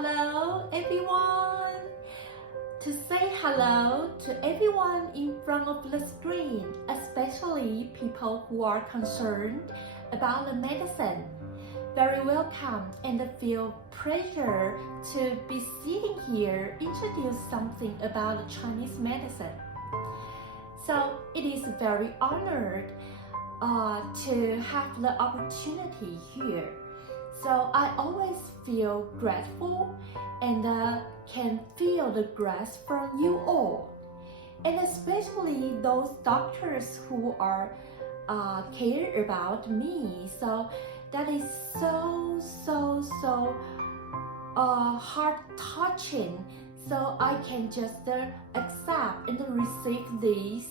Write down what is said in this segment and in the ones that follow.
Hello everyone! To say hello to everyone in front of the screen, especially people who are concerned about the medicine. Very welcome and feel pleasure to be sitting here introduce something about Chinese medicine. So it is very honored to have the opportunity here. So I always feel grateful and can feel the grace from you all, and especially those doctors who are care about me. So that is so heart touching. So I can just accept and receive these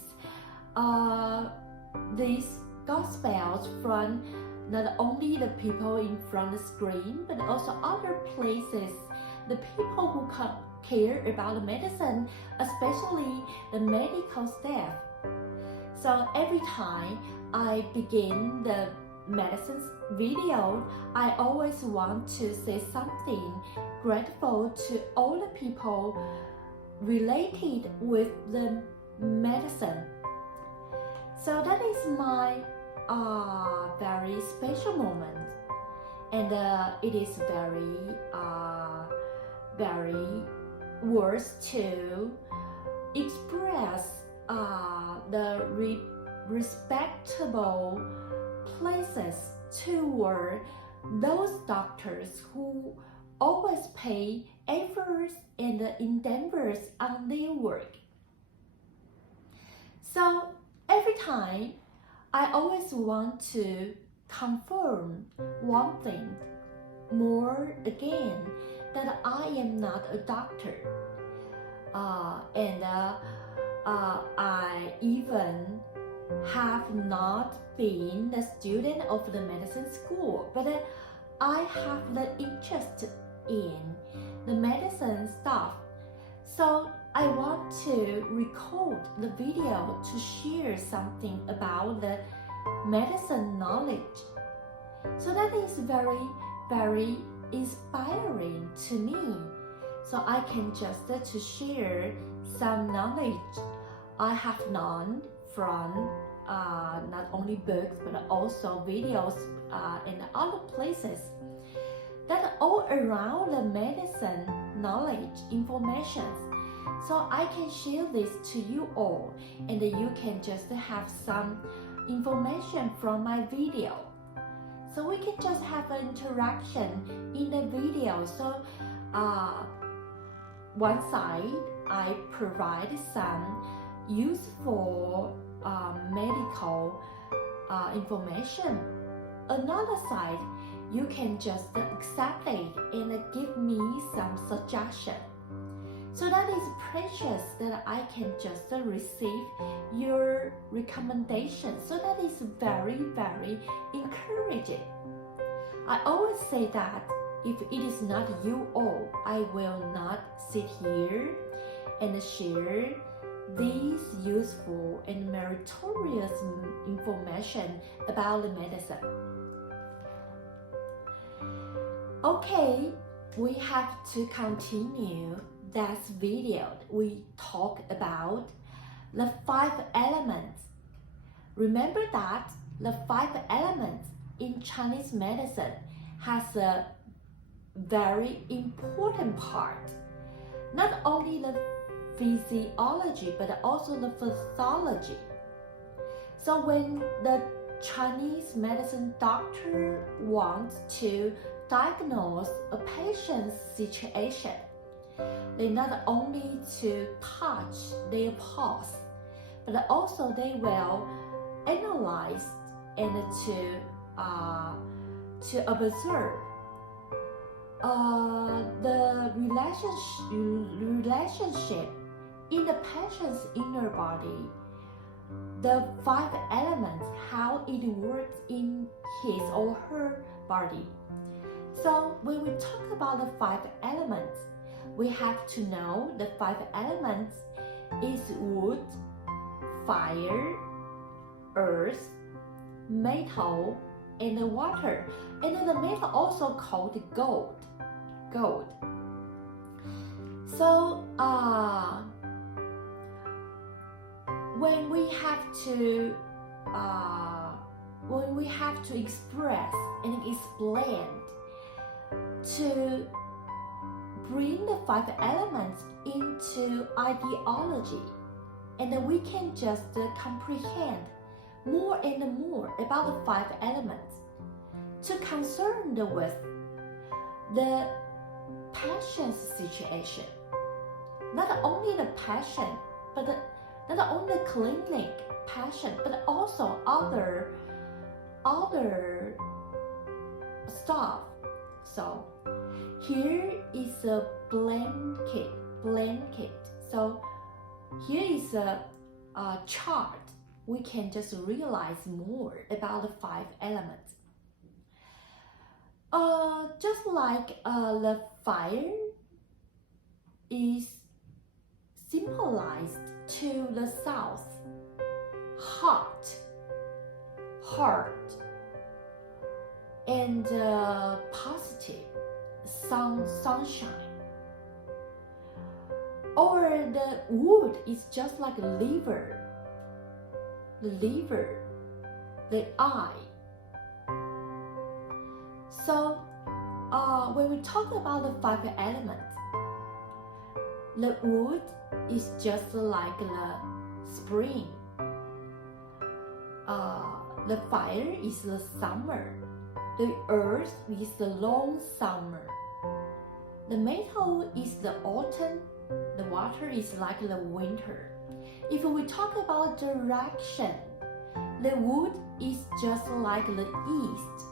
gospels from not only the people in front of the screen, but also other places, the people who care about the medicine, especially the medical staff. So every time I begin the medicine video, I always want to say something grateful to all the people related with the medicine. So that is my very special moment, and it is very worth to express the respectable places toward those doctors who always pay efforts and endeavors on their work. So every time I always want to confirm one thing more again, that I am not a doctor, and I even have not been the student of the medicine school, but I have the interest in the medicine stuff. So I want to record the video to share something about the medicine knowledge. So that is very inspiring to me. So I can just to share some knowledge I have known from not only books but also videos in other places, that all around the medicine knowledge information. So I can share this to you all, and you can just have some information from my video. So we can just have an interaction in the video. So one side I provide some useful medical information. Another side you can just accept it and give me some suggestion. So that is precious that I can just receive your recommendation. So that is very encouraging. I always say that if it is not you all, I will not sit here and share these useful and meritorious information about the medicine. Okay, we have to continue this video. We talk about the 5 elements. Remember that the 5 elements in Chinese medicine has a very important part. Not only the physiology but also the pathology. So when the Chinese medicine doctor wants to diagnose a patient's situation, they not only to touch their pulse, but also they will analyze and to observe the relationship in the patient's inner body, the 5 elements, how it works in his or her body. So when we talk about the 5 elements, we have to know the 5 elements is wood, fire, earth, metal, and water. And the metal also called gold. So when we have to express and explain to bring the 5 elements into ideology, and then we can just comprehend more and more about the 5 elements to concern with the passion situation. Not only the passion, but not only the clinic passion, but also other stuff. So here is a blanket. So here is a chart. We can just realize more about the 5 elements. Just like the fire is symbolized to the south, hot, and positive, sunshine. Or the wood is just like a liver, the eye. So when we talk about the 5 elements, the wood is just like the spring. The fire is the summer. The earth is the long summer. The metal is the autumn. The water is like the winter. If we talk about direction, the wood is just like the east.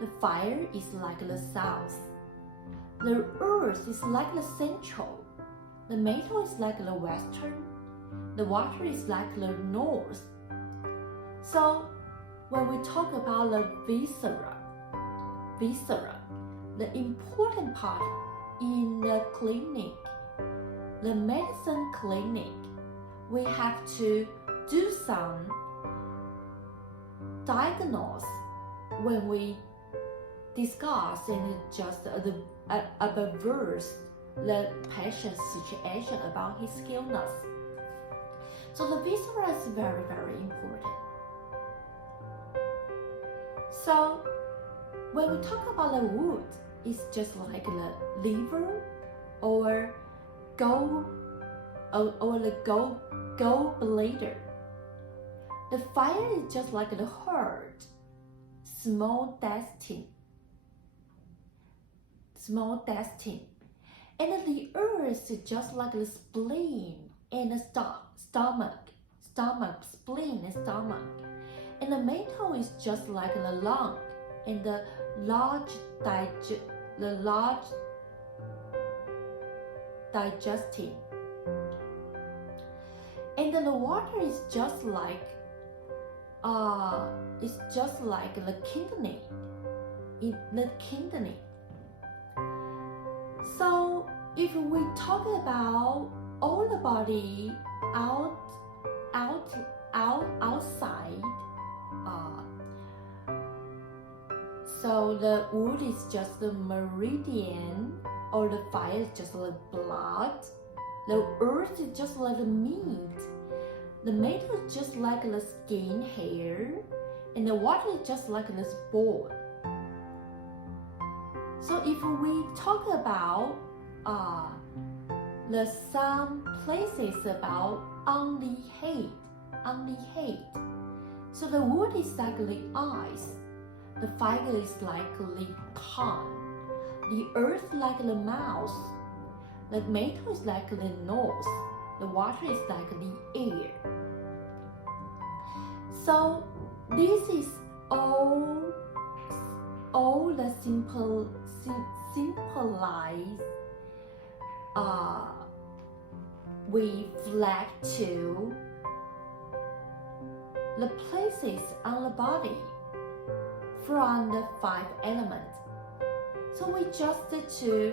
The fire is like the south. The earth is like the central. The metal is like the western. The water is like the north. So when we talk about the viscera, the important part in the clinic, the medicine clinic, we have to do some diagnose when we discuss and just observe the patient's situation about his illness. So the viscera is very, very important. So when we talk about the wood, it's just like the liver or the gallbladder. The fire is just like the heart, small intestine. And the earth is just like the spleen and the stomach, spleen and stomach. And the metal is just like the lung and the large digestive. And then the water is just like the kidney. So if we talk about all the body outside, so the wood is just the meridian, or the fire is just like blood. The earth is just like the meat. The metal is just like the skin, hair, and the water is just like the bone. So if we talk about some places about only hate. So the wood is like the eyes, the fire is like the tongue, the earth like the mouth, the metal is like the nose, the water is like the air. So this is all the symbolize reflect to the places on the body from the 5 elements. So we just to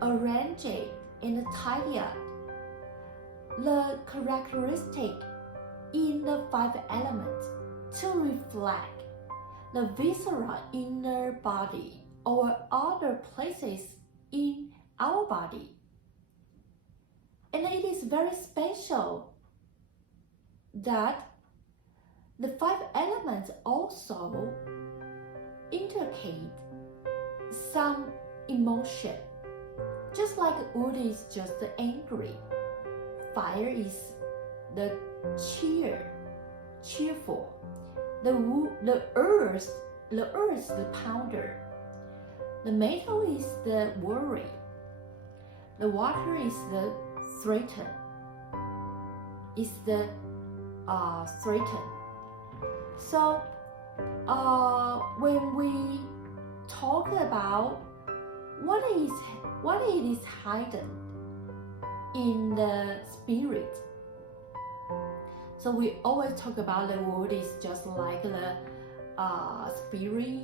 arrange it and tidy up the characteristic in the 5 elements to reflect the viscera inner body or other places in our body. And it is very special that the 5 elements also indicate some emotion. Just like wood is just angry, fire is the cheerful, the earth is the pounder, the metal is the worry, the water is the threaten. So when we talk about what it is hidden in the spirit, so we always talk about the wood is just like the spirit,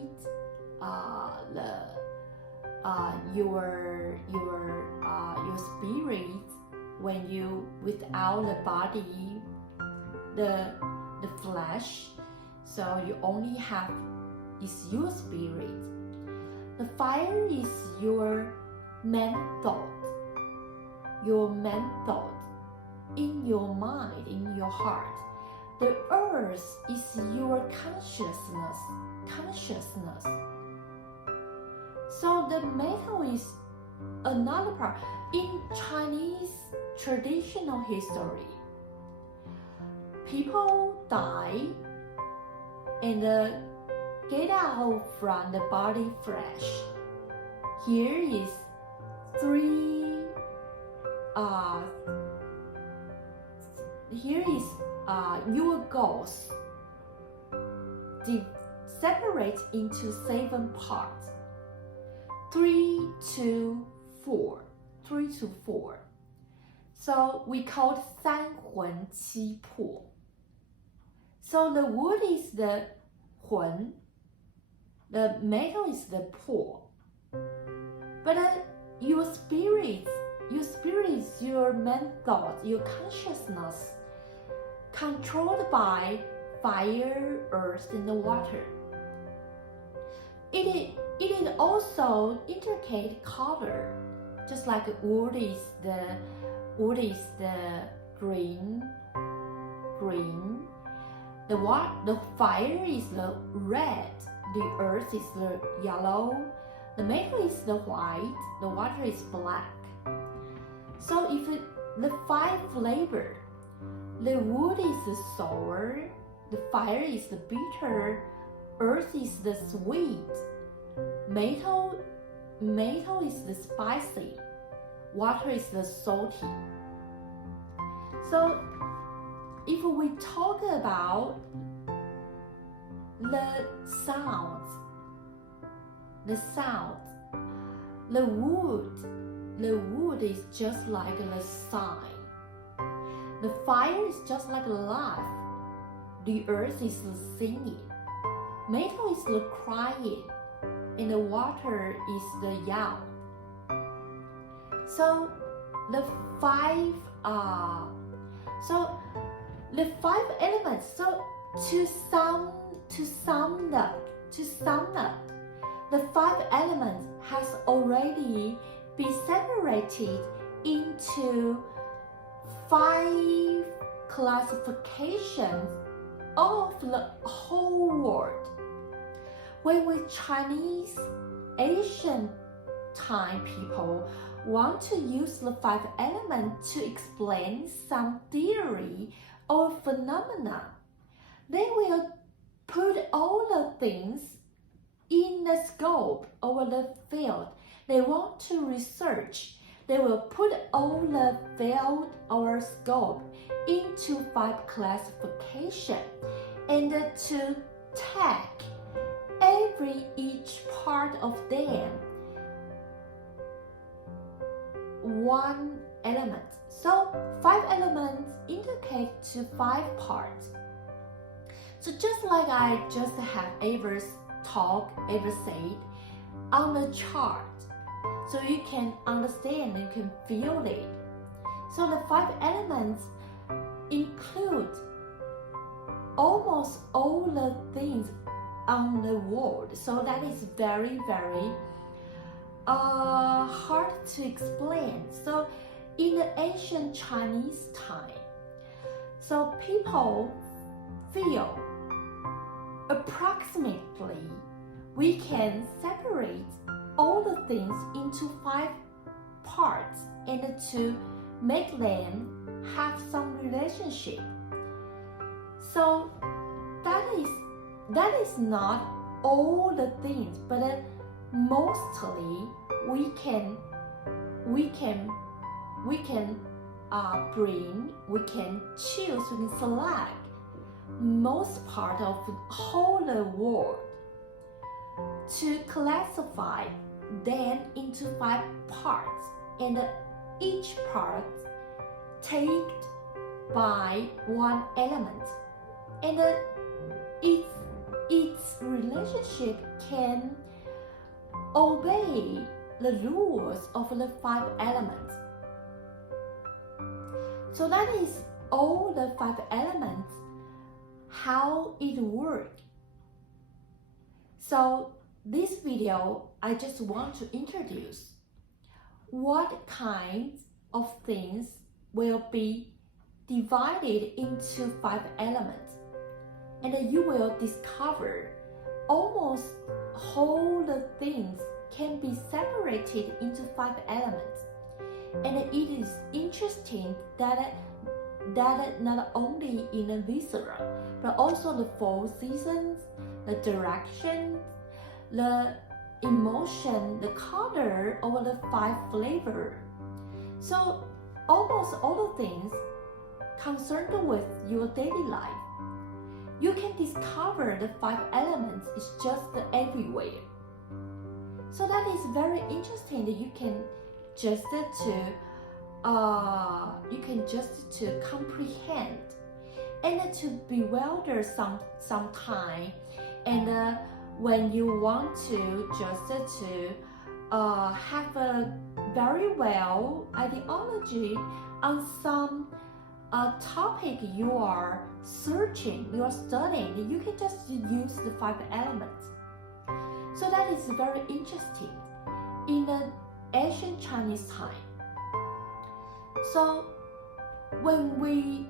your spirit when you without the body, the flesh, so you only have is your spirit. The fire is your main thought in your mind, in your heart. The earth is your consciousness. So the metal is another part. In Chinese traditional history, people die and get out from the body flesh. Here is your ghost separate into 7 parts. 3 to 4. So we call it 三魂七魄. So the wood is the 魂, the metal is the 魄. But your spirit is your main thought, your consciousness, controlled by fire, earth, and the water. It also indicate color, just like wood is the green. The fire is the red. The earth is the yellow. The metal is the white. The water is black. So if the 5 flavor, the wood is the sour, the fire is the bitter, earth is the sweet, metal is the spicy, water is the salty. So if we talk about the sounds, the wood is just like the sign. The fire is just like life. The earth is the singing. Metal is the crying. And the water is the yell. So the 5 elements. So to sum up, the 5 elements has already been separated into 5 classifications of the whole world. When we Chinese, Asian time people want to use the 5 elements to explain some theory or phenomena, they will put all the things in the scope or the field they want to research. They will put all the field or scope into 5 classification and to tag each part of them 1 element. So 5 elements indicate to 5 parts. So just like I just have ever said on the chart, so you can understand, you can feel it. So the 5 elements include almost all the things on the world. So that is very, very hard to explain. So in the ancient Chinese time, so people feel approximately we can separate all the things into 5 parts and to make them have some relationship. So that is not all the things, but mostly we can choose, we can select most part of the whole world to classify them into 5 parts, and each part taken by one element, and its relationship can obey the rules of the 5 elements. So that is all the 5 elements, how it works. So this video, I just want to introduce what kinds of things will be divided into 5 elements, and you will discover almost all the things can be separated into 5 elements. And it is interesting that not only in the viscera, but also the 4 seasons, the direction, the emotion, the color, or the 5 flavor. So almost all the things concerned with your daily life, you can discover the 5 elements is just everywhere. So that is very interesting that you can just to comprehend and to bewilder sometime, and when you want to just to have a very well ideology on some topic you are searching, you are studying, you can just use the 5 elements. So that is very interesting in the ancient Chinese time. So when we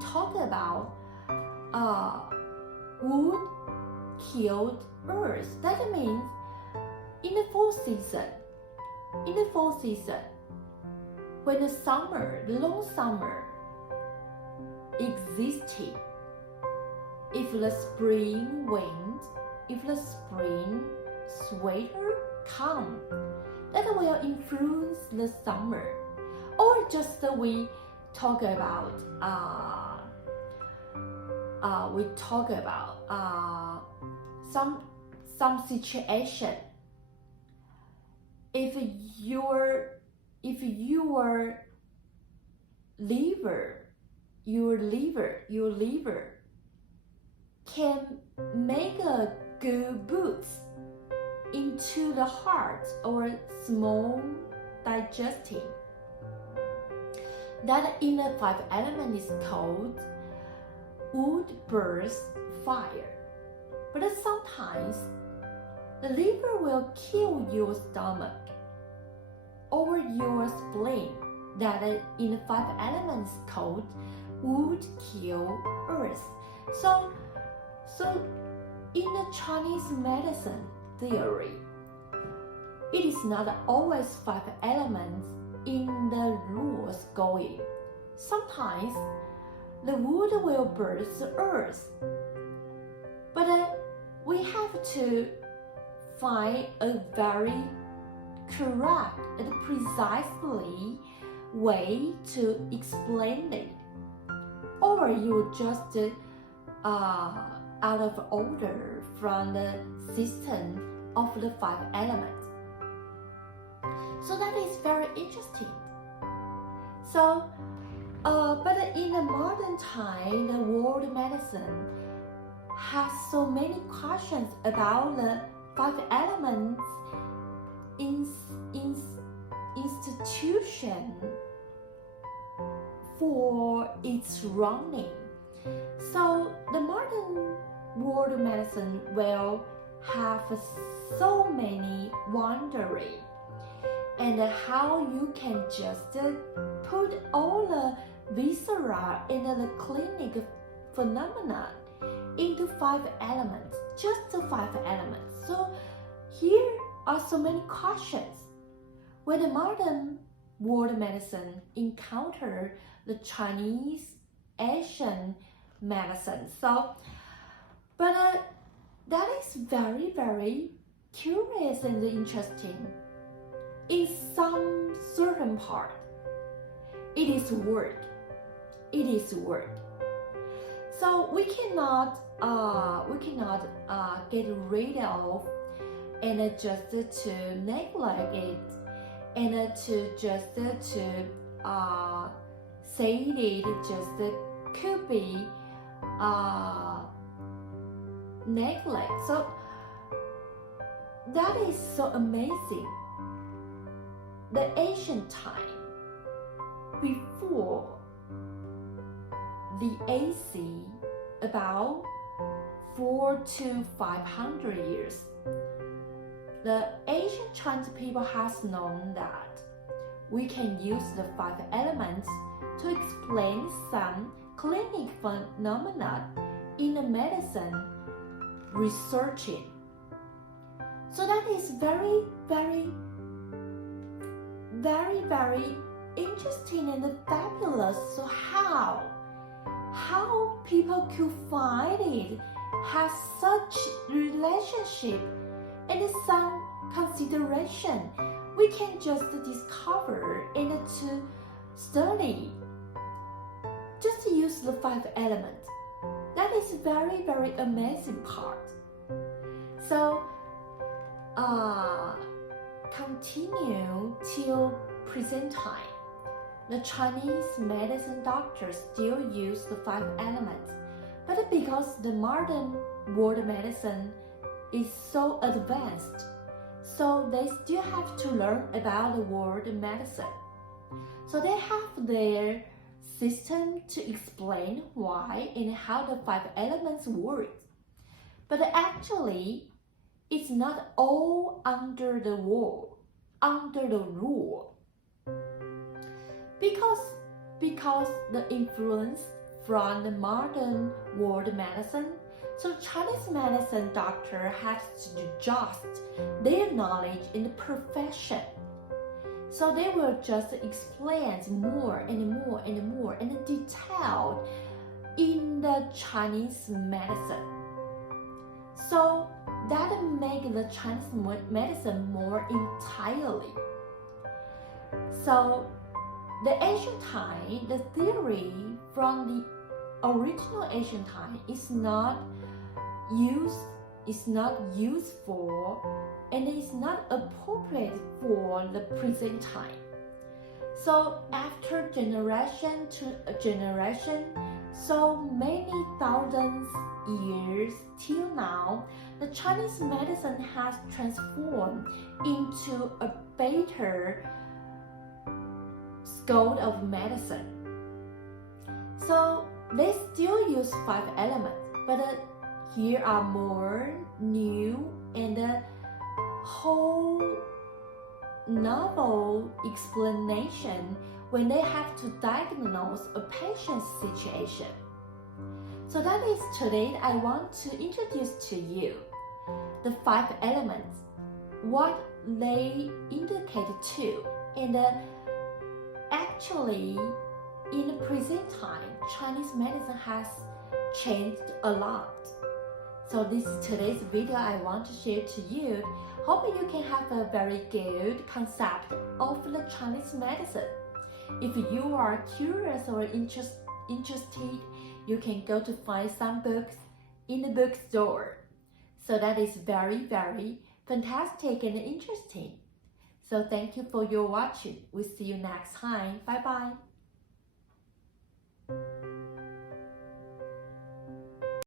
talk about wood killed earth, that means in the 4th season, when the long summer existed, if the spring wind, if the spring sweater come, that will influence the summer. Or just we talk about some situation. If your liver can make a good boots into the heart or small digesting, that in the 5 element is called wood burns fire. But sometimes the liver will kill your stomach or your spleen, that in the 5 elements called wood kill earth. So in the Chinese medicine theory, it is not always 5 elements in the rules going. Sometimes the wood will burn the earth, but we have to find a very correct and precisely way to explain it, or you just out of order from the system of the 5 elements. So that is very interesting. So, but in the modern time, the world medicine has so many questions about the 5 elements institution for its running. So the modern world medicine will have so many wondering and how you can just put all the viscera and the clinic phenomena into 5 elements, just the 5 elements. So here are so many questions. When the modern world medicine encountered the Chinese Asian medicine, but that is very, very curious and interesting. In some certain part, it is word. So we cannot get rid of and just to neglect it and to just to say it just could be neglect. So that is so amazing. The ancient time, before the AC, about 400 to 500 years, the ancient Chinese people has known that we can use the 5 elements to explain some clinic phenomena in the medicine researching. So that is very, very, very, very interesting and fabulous. So how people could find it has such relationship and some consideration we can just discover and to study. Just use the 5 elements. That is very, very amazing part. So continue till present time. The Chinese medicine doctors still use the 5 elements, but because the modern world medicine is so advanced, so they still have to learn about the world medicine. So they have their system to explain why and how the 5 elements work. But actually, it's not all under the rule. Because the influence from the modern world medicine, so Chinese medicine doctor has to adjust their knowledge in the profession. So they will just explain more and more and more and detailed in the Chinese medicine. So that makes the Chinese medicine more entirely. So the ancient time, the theory from the original ancient time is not useful and is not appropriate for the present time. So after generation to generation, so many thousands years till now, the Chinese medicine has transformed into a better school of medicine. So they still use 5 elements, but here are more new and whole novel explanation when they have to diagnose a patient's situation. So that is today I want to introduce to you the 5 elements, what they indicate to, and actually in the present time, Chinese medicine has changed a lot. So this is today's video I want to share to you. Hope you can have a very good concept of the Chinese medicine. If you are curious or interested, you can go to find some books in the bookstore. So that is very, very fantastic and interesting. So thank you for your watching. We'll see you next time. Bye bye.